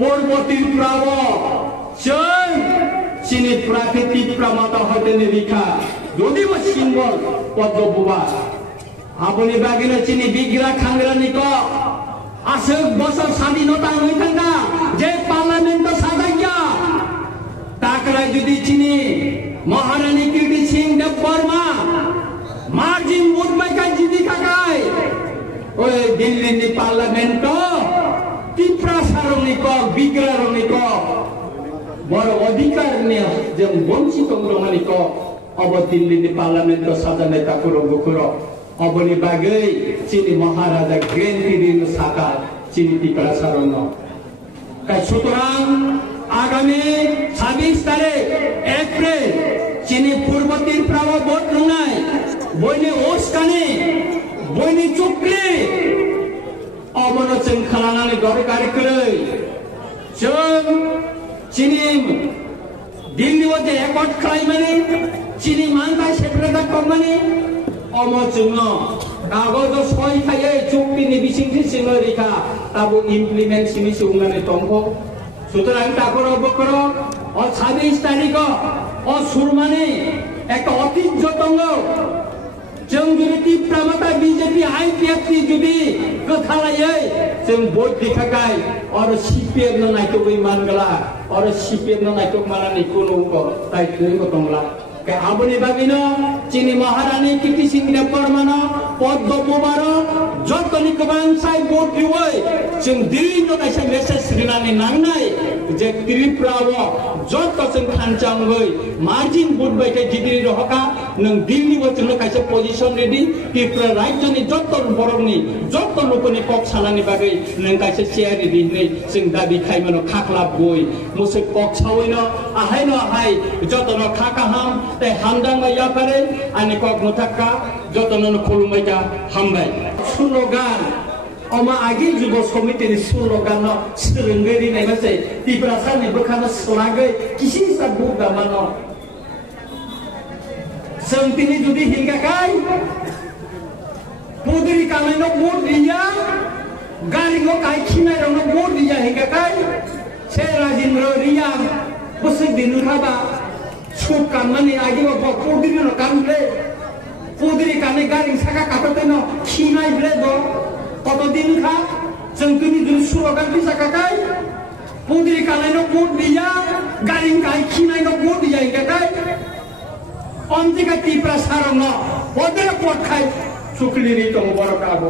পরবর্তী প্রাব जों চিনি প্রাকৃতিক প্রামাতা হতে নিরিখা যদিও সিম্বল পদ্মবুবা আপনি বাগিনা চিনি বিগ্রা খাংগ্রা নিক আসক বছর স্বাধীনতা হইতাঙ্গা যে পার্লামেন্ট সাজাইয়া তাকরাই যদি চিনি মহারানী কীর্তি সিং দেব বর্মা মার্জিন মুদবাইকা জিদি কাকাই ওই দিল্লি পার্লামেন্ট তীব্রা সারণিক বিগ্রা রণিক বড় অধিকার নিয়ে যে বঞ্চিত রমানিক অব দিল্লি পার্লামেন্ট সাজানে তাকুর বুকুর অবনি বাগৈ চিনি মহারাজা গ্রেন্টিরিন সাকা চিনি তীব্রা সারণ তাই সুতরাং আগামী 26 তারিখ এপ্রিল চিনি পূর্বতীর প্রাব ভোট লুনাই বইনি ওসকানি বইনি চুক্লি অবন जों खालामनानै दरकारि करै जों चिनि दिल्लीआव जे एकर्ड खालामनानै चिनि मानबाय सेक्रेटारि कमानि अम जोंनो कागज सय थायो चुक्तिनि बिसिंथि सिङो रेखा ताबो इमप्लिमेन्ट सिनि सुंनानै दंखौ सुतरां ताकर बकर अ 26 तारिख अ सुरमानि एक ঐতিহ্য दङ जों जुदि तीव्रमता बीजेपी आईपीएफटी जुदि कथालायै जों भोट दिखाखाय और सीपीएम न नायथ'बै मानगला और सीपीएम न नायथ'क मानानै कोनो ताय थैगो दंला के आबनि बाबिनो चिनि महारानी कीर्ति सिंह देव बर्मान पद्मबुबार जतनि गोबां साय भोट दिवै जों दिल्लीनो कायसे मेसेज रिनानै नांनाय जे त्रिपुराव जत जों खानचांगै मार्जिन भोट बायथे जिदिरि रहका नों दिल्ली जोंनो कायसे पजिशन रेडी त्रिपुरा राज्यनि जत बरमनि जत लोकनि पक सानानि बागै नों कायसे चेयार रेडी नै जों दाबि खायमानो खाखला बय मुसै पक सावैनो आहायनो आहाय जतनो खाकाहाम ते हामदांगा यापारे आनि कक मुथाक्का जतनो खुलुमायगा हामबाय स्लोगान अमा आगे जुग समितिनि स्लोगान सोलोंगैरि नायबासै त्रिपुरा सानि बोखानो स्लागै किसि सा बुदामानो जों तिनि जुदि हिंगाखाय पुदुरि कामायनो भोट दिया गारिङो काय खिनायनो भोट दिया हिंगाखाय से राजेन्द्र रिया बोसै दिनुखाबा सुक कामनानि आगेबा पुदुरिनो कामले पुदुरि काने गारिं साका कापतेनो खिनाय ब्ले दो कतदिन खा जों तिनि जुदि स्लोगान फिसाखाखाय पुदुरि कानायनो भोट दिया गारिं काय खिनायनो भोट दिया हिंगाखाय अंतिका तीव्रा सारंग पदरे पटखाय चुक्लिनि दङ बरकाबो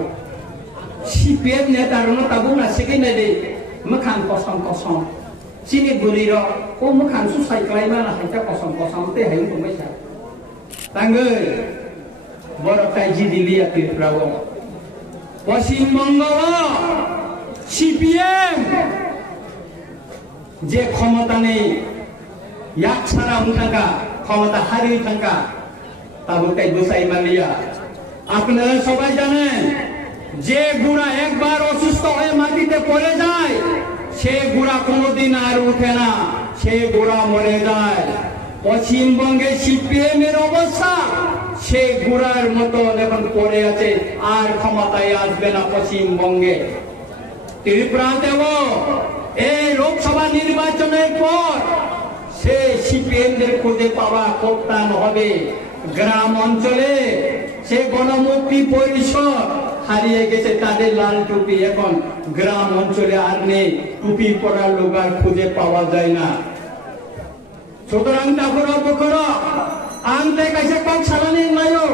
सीपीएम नेतारनो ताबु नासिकै नायदे मोखां कसम कसम चिनि बुरिर ओ मोखां सुसाइक्लायमा हायता कसम कसम ते हाय दंबायसा तांगै बरकाय जिदिलिया त्रिपुराव पश्चिम बंग सीपीएम जे क्षमतानि याक सारा उठाका ক্ষমতা হারিয়ে থাকা তাবো তাই গোসাই মালিয়া আপনারা সবাই জানেন যে গুড়া একবার অসুস্থ হয়ে মাটিতে পড়ে যায় সে গুড়া কোনোদিন আর উঠে না সে গুড়া মরে যায় পশ্চিমবঙ্গে সিপিএম এর অবস্থা সে গুড়ার মতো এখন পড়ে আছে আর ক্ষমতায় আসবে না পশ্চিমবঙ্গে ত্রিপুরাতেও এই লোকসভা নির্বাচনের পর से सीपीएम खोजे पावा खूब टान হবে গ্রাম অঞ্চলে সে গণমুক্তি পরিষদ হারিয়ে গেছে তাদের লাল টুপি এখন গ্রাম অঞ্চলে আর নেই টুপি পরা লোক আর খুঁজে পাওয়া যায় না সুতরাং তারপর বকর আনতে কাছে কক সালানি নাইও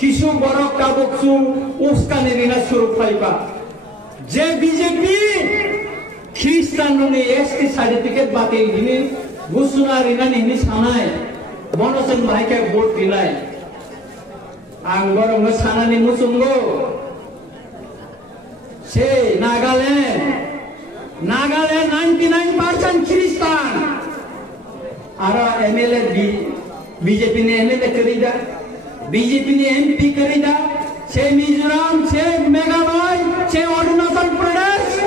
কিছু বড় কাবকসু উস্কানি রিনা শুরু পাইবা যে বিজেপি খ্রিস্টাননি এসটি সার্টিফিকেট বাতিল দিনে घुसना रिनानि नि सानाय मनोजन भाइके भोट दिनाय आं बरंग सानानि मुसुंगो से नागालैंड 99% ख्रिस्टान आरा एमएलए बीजेपी ने एमएलए करीदा बीजेपी ने एमपी करीदा से मिजोराम से मेघालय से अरुणाचल प्रदेश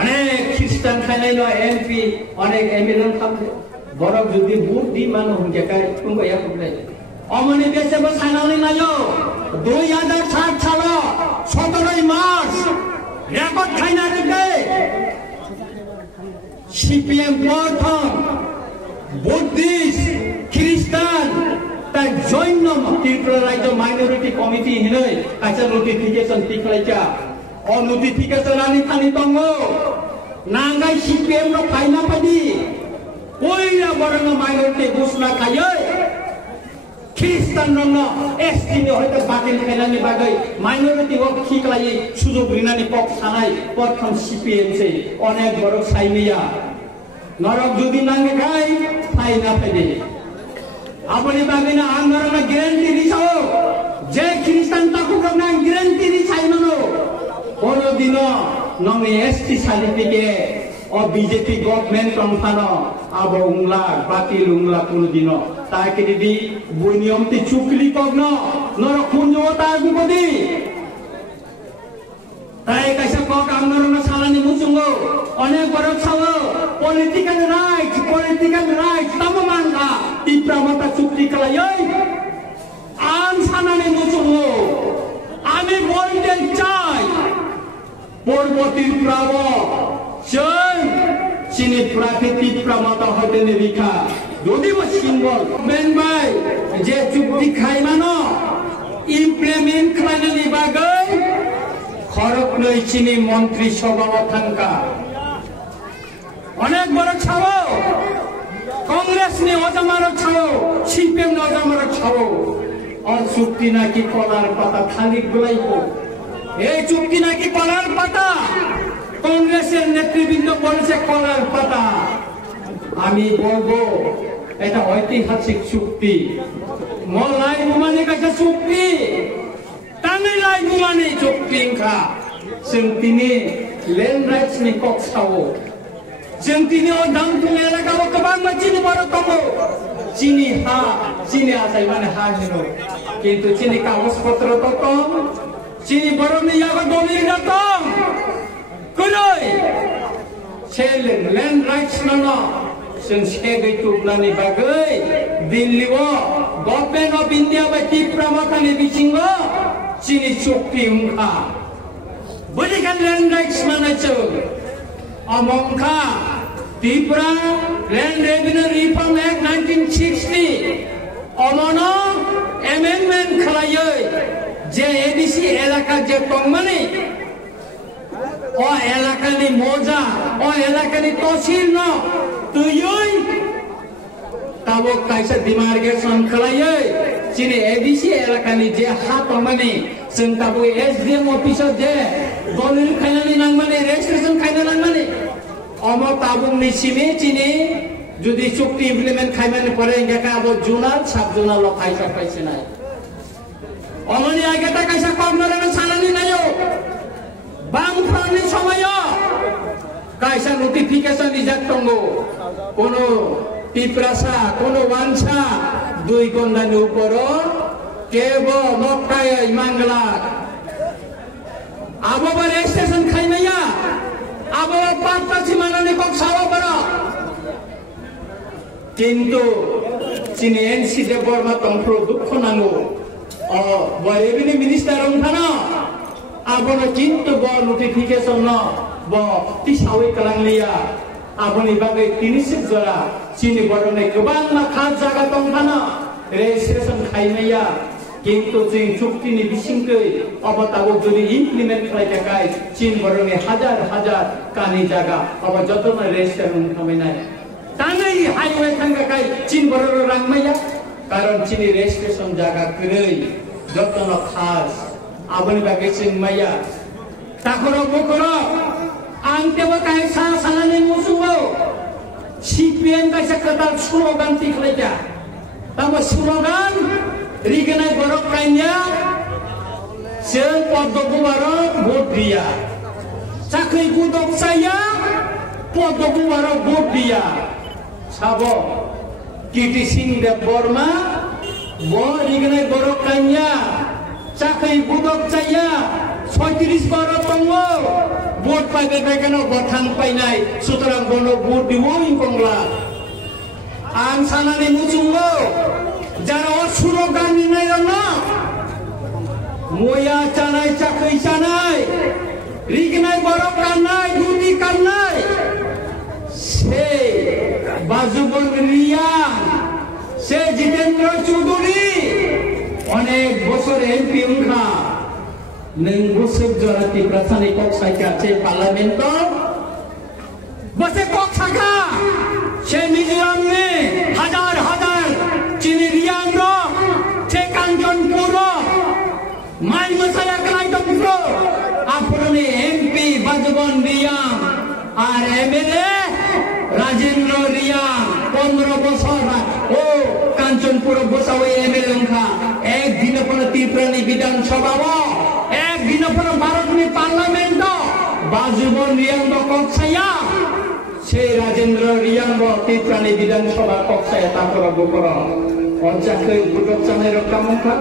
अनेक ख्रिस्टान खानायनो एमपी अनेक एमएलए खामदे बरक जुदि भोट दि मानो हुनकेखाय तुंगया खुबले अमनि बेसेबो सानावनि नायो 2007 साल 17 मार्च रेकर्ड खाइना रे CPM প্রথম বুদ্ধিস্ট খ্রিস্টান তাই জৈন ত্রিপুরা রাজ্য মাইনরিটি কমিটি হিনে কাইসা নোটিফিকেশন টিকলাইকা অ নোটিফিকেশন আনি থানি দङ নাঙ্গাই CPM नो फाइना पादि ओइरा बरङ माइनरिटी घोषणा खायो ख्रिस्टान रङ ST नि हयतो बातिल खाइनानि बागै माइनरिटी को खिकलाई सुजुग रिनानि पक सानाय प्रथम CPM चाहिँ अनेक बरङ साइनिया नरक जुदि नांगे खाइ फाइना पादि आपनि बागैना आंगरना ग्यारेन्टी दिछौ जे ख्रिस्टान ताकु गना ग्यारेन्टी दिछाइनो कोनो दिन नंगे ST सर्टिफिकेट और बीजेपी गवर्नमेंट कंफानो अब उंगला बातिल उंगला कोनो दिन ताके दिदी बुनियम ति चुकली कगनो नर खुन्यो तागुबदि ताय कैसा कक आंगरना सालानि मुचुंगो अनेक बरक छावो पॉलिटिकल राइट तममानका तीव्रमता चुक्ति कलायै आन सानानि मुचुंगो आमी बोलते चाइ পরবর্তী প্রাব চিনি প্রাকৃতিক প্রমাতা হতে নিরিখা যদিও সিম্বল মেনবাই যে চুক্তি খাইমানো ইমপ্লিমেন্ট খাইনানি বাগৈ খরক নই চিনি মন্ত্রী সভা থাঙ্কা অনেক বড় ছাও কংগ্রেস নি অজামার ছাও CPM নি অজামার ছাও আর চুক্তি নাকি কলার পাতা খালি গুলাইবো এই চুক্তি নাকি কলার পাতা কংগ্রেসের নেতৃবৃন্দ বলেছে কলার পাতা আমি বলবো এটা ঐতিহাসিক চুক্তি মলাই বুমানি কাছে চুক্তি তামিলাই বুমানি চুক্তি খা जों दिनै ল্যান্ড রাইটস नि कक्साव जों दिनै दांथुं एलाकायाव गोबां मानसिनि बर' दङ चिनि हा चिनि आसाय माने हा हिनो किन्तु चिनि कागज पत्र तो कम चिनी बरनि याबा दलिल दं कुनै सेल लैंड राइट्स ननो जों सेगै तुबनानि बागै दिल्लीआव गभर्नमेंट अफ इंडिया बा तीव्रमतानि बिथिङाव चिनी चुक्ति हुंखा बलिखान लैंड राइट्स मानायचो अमंखा Tripura land revenue reform act 1960 अमनो एमेंडमेंट खालायै जे एडीसी एलाका जे तंगमानि ओ एलाकानि मजा ओ एलाकानि तहसिल न तुयै ताबो कायसा डिमार्केशन खालायै चिनि एडीसी एलाकानि जे हा तंगमानि जों ताबो एसडीएम अफिसाव जे दलिल खायनानि नांमानि रेजिस्ट्रेशन खायना नांमानि अम ताबुंनि सिमि चिनि जुदि चुक्ति इमप्लिमेंट खायमानि परे इंगाका अब जुनाल साब जुनाल खायसा पाइसिनाय अमनि आगेता कैसा कमनरना सानानि नायो बांफ्रानि समय कैसा नोटिफिकेशन इजात दंगो कोनो टिप्रासा कोनो वानसा 2 घन्टानि उपर केबो मक्काय इमांगला आबो रेजिस्ट्रेशन खाइनाया आबो पाता सिमानानि कक्सावा बरा किन्तु चिनि एनसी दे बर्मा तंफ्रो दुख नांगो रेवेन्यू मिनिस्टार अंखाना आबोनो किन्तु ब नोटिफिकेशन न ब तिसावै कलांलिया आबोनि बागै तिनिसिक जरा चिनि बरने गोबां माखा जागा दंखाना रेजिस्ट्रेशन खाइनाया किन्तु जों चुक्तिनि बिसिंकै अबताबो जुदि इमप्लिमेंट खालायखाय चिन बरने हाजार हाजार कानि जागा अब जतन रेजिस्ट्रेशन खालामनाय तानै हाइवे थांगाखाय चिन बरनो रांमाया कारण चिनि रेजिस्ट्रेशन जागा गरै जतन खास आबोनि बागै जों माया ताखरो बखरो आंतेबो काय सा सानानि मुसुङो CPM कायसा कदाल स्लोगान तिखलायजा ताबो स्लोगान रिगनाय बरक कायnya जों पद्मकुमारक भोट दिया साख्रि गुदक saya पद्मकुमारक भोट दिया साबो कीर्ति सिंह देव बर्मा वो रिगनाय बरक कायnya साख्रि गुदक saya 36 बरक दङ भोट पाइबे बेगनो गथां पाइनाय सुतरां गनो भोट दिवो इंगला आं सानानि मुचुङो যারা স্লোগান নিনাই রঙ ময়া চানাই চাকরি চানাই রিগনাই বড় কান্নাই গুটি কান্নাই সে বাজুবন রিয়ান সে জিতেন্দ্র চৌধুরী অনেক বছর এমপি উনখা नों बोसोर जराति प्राथानि कक साइका चे पार्लियामेंट बसे कक साइका से मिजोराम ने हजार हजार चीनी रियान रो चे कांचनपुर माई मसाया कलाई टपुरो आपने एमपी बाजबन रियान और एमएलए राजेंद्र रियान 15 বছর ও কাঞ্চনপুর বসাও এমএলএ উনখা এক দিন পর ত্রিপুরানি বিধানসভা এক দিন পর ভারতনি পার্লামেন্ট বাজুবন রিয়াং কক্সায়া সেই রাজেন্দ্র রিয়াং ত্রিপুরানি বিধানসভা কক্সায়া তারপর গোপর অঞ্চাকে ভোট চানের কামখা